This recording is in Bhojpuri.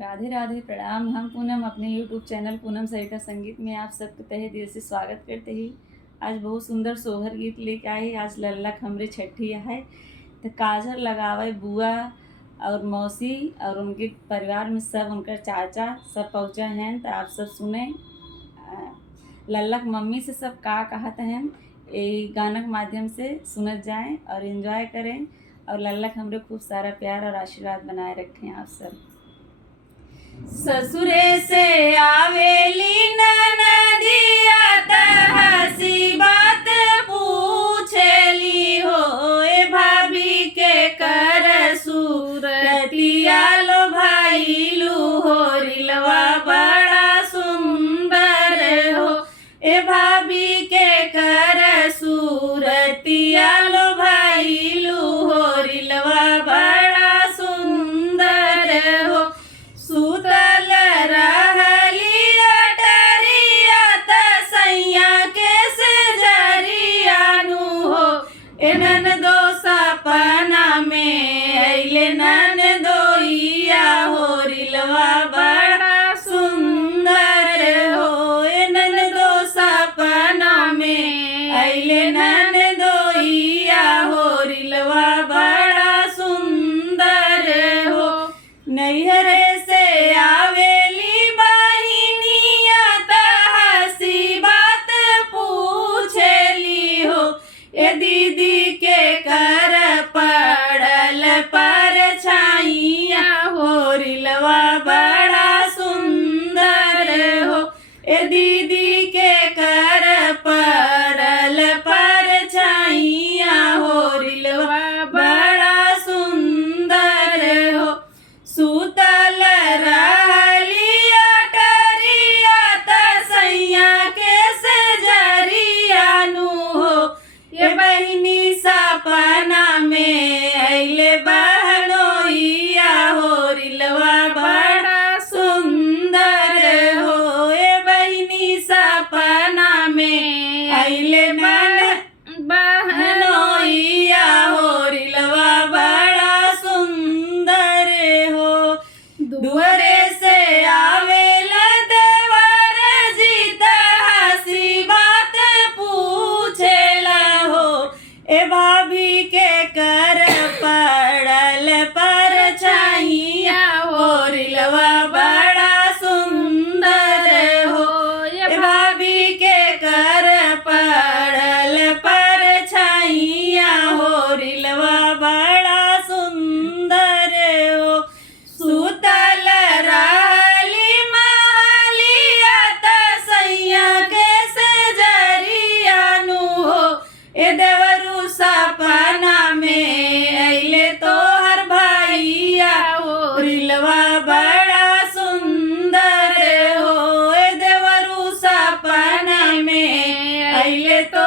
राधे राधे, प्रणाम। हम पूनम अपने यूट्यूब चैनल पूनम सरिता संगीत में आप सबको तहे दिल से स्वागत करते ही आज बहुत सुंदर सोहर गीत लेके आई। आज लल्लक हमरे छठिया है तो काजर लगावे बुआ और मौसी और उनके परिवार में सब उनका चाचा सब पहुँचा हैं। तो आप सब सुने लल्लक मम्मी से सब का कहत हैं, ये गाना के माध्यम से सुनत जाएं और एंजॉय करें। और लल्लक हमरे खूब सारा प्यार और आशीर्वाद बनाए रखें आप सब। ससुरे से आवेली ननदिया त हंसी बात पूछेली हो, ए भाभी के कर सूरतिया लो भाई लू हो, रिलवा बड़ा सुंदर हो। ए भाभी के कर सूरतिया लो भाई लू हो, रिलवा बड़ा सुंदर हो। सुतल रहली अटरिया त सैया के से जरियानु हो, ए ननदो सपना में अइले ननदोइया हो, रिलवा बड़ा सुंदर हो। ए ननदो सपना में अइले ननदोइया हो, रिलवा बड़ा सुंदर हो। नैहरे से आवेली बहिनिया त हंसी बात पूछेली हो, ए दीदी के कर पड़ल पर छाइया हो, रिलवा बड़ा सुंदर हो। ए दीदी के कर पड़ल पर छाइया हो, रिलवा बड़ा सुंदर हो। सुतल रहली अटरिया त सैया के से जरियानु हो, ये बहिनी सपना में अइले बहनोइया हो, रिलवा बड़ा सुंदर हो। ये बहिनी सपना में अइले बहनोइया हो, रिलवा बड़ा सुंदर हो। दुअरे से आवेला देवर जी त हंसी बात पूछेला हो, ए भाभी के कर पड़ल पर छाइया हो, रिलवा बड़ा सुंदर हो। ए भाभी के कर पड़ल पर छाइया हो, रिलवा बड़ा सुंदर हो। सुतल रहली मालिया त सैया के से जरियानु हो, ए देवरू सपना में अइले तोहर भैया हो, रिलवा बड़ा सुंदर हो। ए देवरू सपना में अइले तो